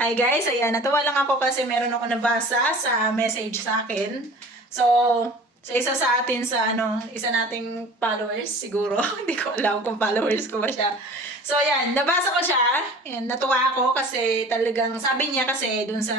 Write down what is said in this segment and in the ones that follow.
Hi guys, ayan, natuwa lang ako kasi meron ako nabasa sa message sa akin. So, sa isa sa atin sa isa nating followers siguro, hindi ko alam kung followers ko ba siya. So, ayan, nabasa ko siya. Ayan, natuwa ako kasi talagang sabi niya kasi dun sa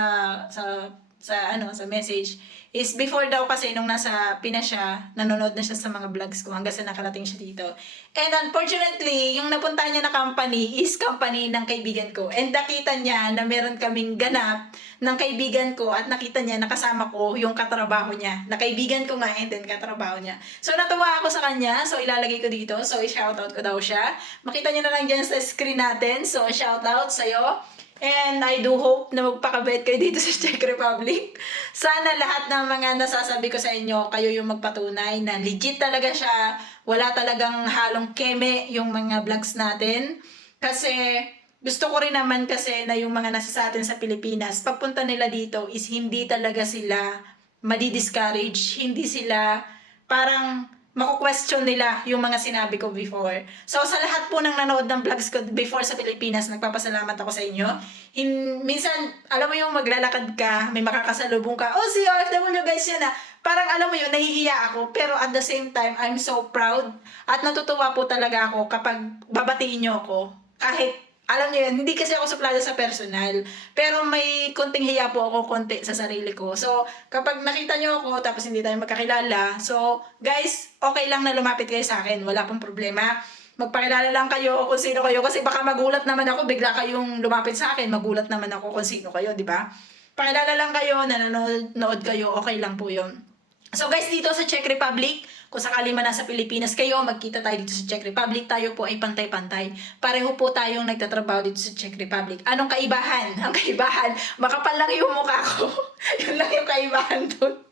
message is before daw kasi nung nasa Pinas siya, nanonood na siya sa mga vlogs ko hanggang sa nakarating siya dito. And unfortunately, yung napuntahan niya na company is company ng kaibigan ko. And nakita niya na meron kaming ganap ng kaibigan ko at nakita niya nakasama ko yung katrabaho niya. Na kaibigan ko nga and then katrabaho niya. So natuwa ako sa kanya. So ilalagay ko dito. So i-shoutout ko daw siya. Makita niyo na lang dyan sa screen natin. So shoutout sa'yo. And I do hope na magpakabait kayo dito sa Czech Republic. Sana lahat ng mga nasasabi ko sa inyo, kayo yung magpatunay na legit talaga siya. Wala talagang halong keme yung mga vlogs natin. Kasi gusto ko rin naman kasi na yung mga nasa sa atin sa Pilipinas, pagpunta nila dito is hindi talaga sila madi-discourage. Hindi sila parang mako-question nila yung mga sinabi ko before. So, sa lahat po ng nanood ng vlogs ko before sa Pilipinas, nagpapasalamat ako sa inyo. Minsan, alam mo yung maglalakad ka, may makakasalubong ka, oh, si OFW guys yan ah. Parang alam mo yun, nahihiya ako. Pero at the same time, I'm so proud. At natutuwa po talaga ako kapag babatiin nyo ako. Kahit alam niyo yun, hindi kasi ako suplada sa personal. Pero may konting hiya po ako konti sa sarili ko. So, kapag nakita niyo ako, tapos hindi tayo magkakilala, so, guys, okay lang na lumapit kayo sa akin. Wala pong problema. Magpakilala lang kayo kung sino kayo. Kasi baka magulat naman ako, bigla kayong lumapit sa akin, magulat naman ako kung sino kayo, di ba? Pakilala lang kayo, nanonood kayo, okay lang po yun. So guys, dito sa Czech Republic, kung sakali man nasa Pilipinas kayo, magkita tayo dito sa Czech Republic, tayo po ay pantay-pantay. Pareho po tayong nagtatrabaho dito sa Czech Republic. Anong kaibahan? Ang kaibahan, makapal lang yung mukha ko. Yun lang yung kaibahan dun.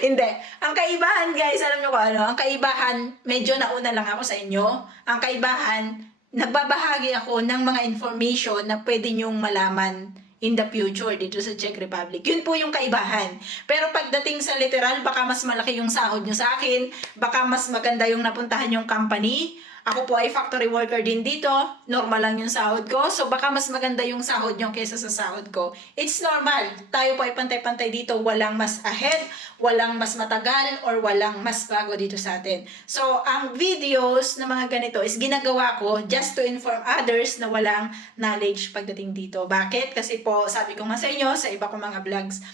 Hindi. Ang kaibahan guys, alam nyo ko ano? Ang kaibahan, medyo nauna lang ako sa inyo. Ang kaibahan, nagbabahagi ako ng mga information na pwede nyong malaman in the future dito sa Czech Republic. Yun po yung kaibahan. Pero pagdating sa literal, baka mas malaki yung sahod nyo sa akin, baka mas maganda yung napuntahan yung company. Ako po ay factory worker din dito. Normal lang yung sahod ko. So baka mas maganda yung sahod nyo kaysa sa sahod ko. It's normal. Tayo po ay pantay-pantay dito. Walang mas ahead, walang mas matagal, or walang mas bago dito sa atin. So ang videos na mga ganito is ginagawa ko just to inform others na walang knowledge pagdating dito. Bakit? Kasi po, sabi ko nga sa inyo, sa iba kong mga vlogs,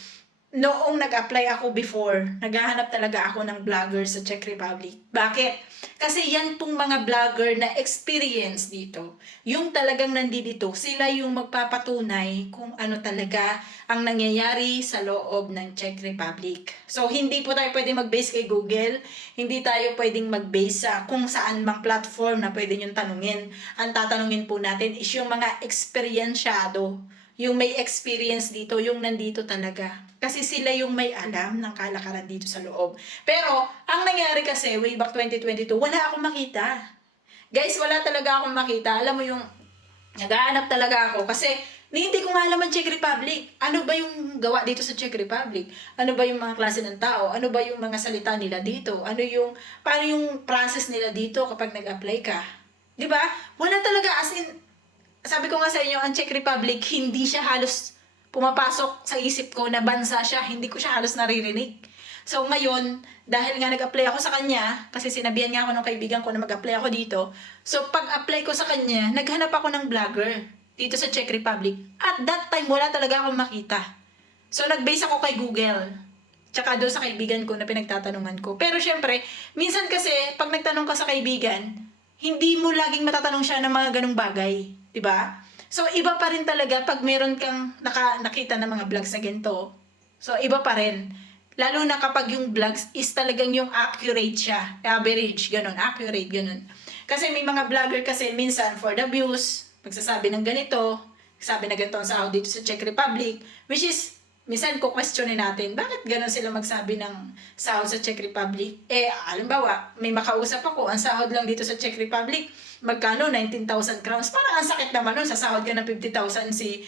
noong nag-apply ako before, naghahanap talaga ako ng vlogger sa Czech Republic. Bakit? Kasi yan pong mga vlogger na experience dito. Yung talagang nandito, sila yung magpapatunay kung ano talaga ang nangyayari sa loob ng Czech Republic. So, hindi po tayo pwedeng mag-base kay Google. Hindi tayo pwedeng mag-base sa kung saan mang platform na pwede nyo tanungin. Ang tatanungin po natin is yung mga experiensyado. Yung may experience dito, yung nandito talaga. Kasi sila yung may alam ng kalakaran dito sa loob. Pero, ang nangyari kasi, way back 2022, wala akong makita. Guys, wala talaga akong makita. Alam mo yung, naghahanap talaga ako. Kasi, hindi ko nga alam ang Czech Republic. Ano ba yung gawa dito sa Czech Republic? Ano ba yung mga klase ng tao? Ano ba yung mga salita nila dito? Paano yung process nila dito kapag nag-apply ka? Diba? Wala talaga, as in, sabi ko nga sa inyo, ang Czech Republic, hindi siya halos pumapasok sa isip ko na bansa siya. Hindi ko siya halos naririnig. So ngayon, dahil nga nag-apply ako sa kanya, kasi sinabihan nga ako ng kaibigan ko na mag-apply ako dito, so pag-apply ko sa kanya, naghanap ako ng vlogger dito sa Czech Republic. At that time, wala talaga akong makita. So nag-base ako kay Google. Tsaka doon sa kaibigan ko na pinagtatanungan ko. Pero syempre, minsan kasi, pag nagtanong ka sa kaibigan, hindi mo laging matatanong siya ng mga ganung bagay. Diba? So, iba pa rin talaga pag meron kang nakita ng mga vlogs na ganito. So, iba pa rin. Lalo na kapag yung vlogs is talagang yung accurate siya. Average, ganun. Accurate, ganun. Kasi may mga vlogger kasi minsan for the views, magsasabi ng ganito, sabi na ganito ang sahod dito sa Czech Republic, which is, minsan questionin natin, bakit gano'n sila magsabi ng sahod sa Czech Republic? Halimbawa, may makausap ako, ang sahod lang dito sa Czech Republic, magkano? 19,000 crowns. Parang ang sakit naman nun, sasahod ka ng 50,000 si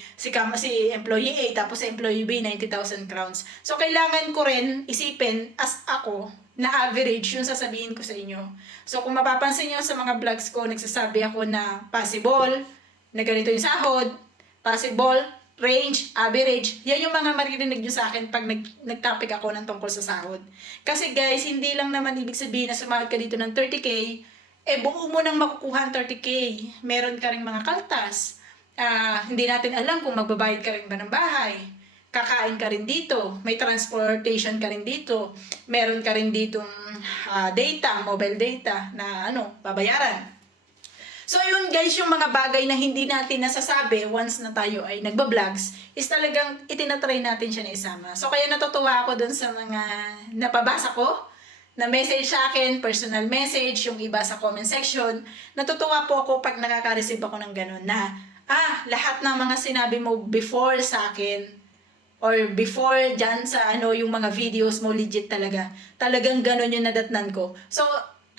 employee A, tapos si employee B, 90,000 crowns. So, kailangan ko rin isipin, as ako, na average yung sasabihin ko sa inyo. So, kung mapapansin nyo sa mga vlogs ko, nagsasabi ako na possible, na ganito yung sahod, possible, range, average, yan yung mga maririnig nyo sa akin pag nag-topic ako ng tungkol sa sahod. Kasi guys, hindi lang naman ibig sabihin na sumahod ka dito ng 30K, buo mo nang makukuha ang 30K. Meron ka ring mga kaltas. Hindi natin alam kung magbabayad ka rin ba ng bahay. Kakain ka rin dito. May transportation ka rin dito. Meron ka rin ditong data, mobile data na babayaran. So yun guys, yung mga bagay na hindi natin nasasabi once na tayo ay nagba-vlogs is talagang itinatry natin siya na isama. So kaya natutuwa ako dun sa mga napabasa ko na message sa akin, personal message, yung iba sa comment section. Natutuwa po ako pag nakaka-receive ako ng ganun na lahat ng mga sinabi mo before sa akin or before dyan sa yung mga videos mo legit talaga. Talagang ganun yung nadatnan ko. So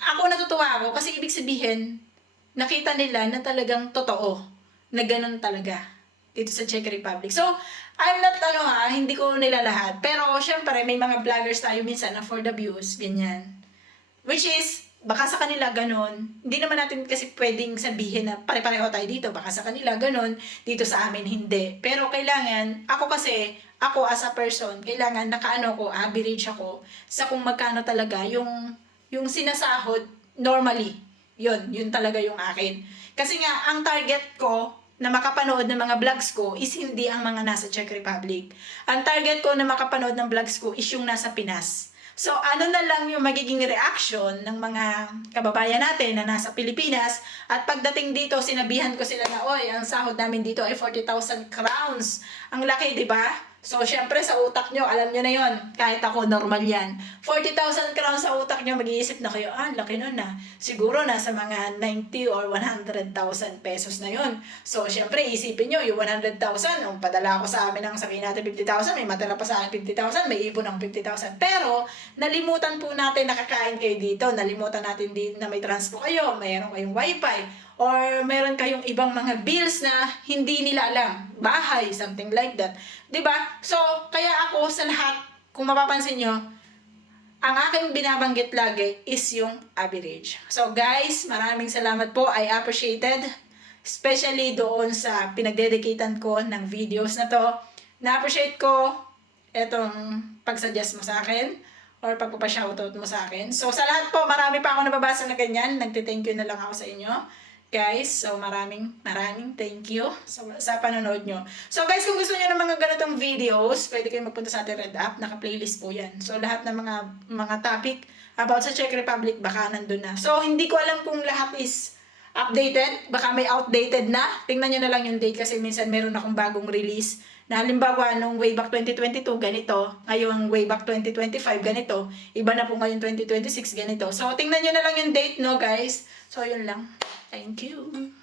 ako natutuwa ako kasi ibig sabihin nakita nila na talagang totoo, na ganun talaga dito sa Czech Republic. So, I'm not, hindi ko nila lahat. Pero, syempre, may mga vloggers tayo minsan na for the views, ganyan. Which is, baka sa kanila ganun. Hindi naman natin kasi pwedeng sabihin na pare-pareho tayo dito. Baka sa kanila ganun, dito sa amin hindi. Pero kailangan, ako as a person, kailangan average ako sa kung magkano talaga yung sinasahod normally. Yun talaga yung akin. Kasi nga, ang target ko na makapanood ng mga vlogs ko is hindi ang mga nasa Czech Republic. Ang target ko na makapanood ng vlogs ko is yung nasa Pinas. So, ano na lang yung magiging reaction ng mga kababayan natin na nasa Pilipinas at pagdating dito, sinabihan ko sila na, oy, ang sahod namin dito ay 40,000 crowns. Ang laki, di ba? So, syempre, sa utak nyo, alam nyo na yon. Kahit ako, normal yan. 40,000 crowns sa utak nyo, mag-iisip na kayo, laki nun na. Siguro, nasa mga 90 or 100,000 pesos na yon. So, syempre, isipin nyo, yung 100,000, nung padala ko sa amin ng sabihin natin 50,000, may matira pa sa akin 50,000, may ipon ng 50,000. Pero, nalimutan po natin nakakain kayo dito. Nalimutan natin din na may transpo kayo, mayroon kayong wifi, or meron kayong ibang mga bills na hindi nila alam. Bahay, something like that. 'Di ba? So, kaya ako sa lahat, kung mapapansin nyo, ang aking binabanggit lagi is yung average. So guys, maraming salamat po. I appreciated. Especially doon sa pinagdedicatean ko ng videos na to. Na-appreciate ko etong pagsuggest mo sa akin or pagpapashoutout mo sa akin. So sa lahat po, marami pa ako nababasa na ganyan. Nagte-thank you na lang ako sa inyo. Guys, so maraming thank you sa panonood nyo. So guys, kung gusto niyo ng mga ganitong videos, pwede kayong magpunta sa ating Red App, naka-playlist po yan. So lahat ng mga topic about sa Czech Republic, baka nandun na. So hindi ko alam kung lahat is updated, baka may outdated na. Tingnan nyo na lang yung date kasi minsan meron akong bagong release. Na halimbawa, nung way back 2022, ganito. Ngayon, way back 2025, ganito. Iba na po ngayon 2026, ganito. So, tingnan nyo na lang yung date, no, guys? So, yun lang. Thank you.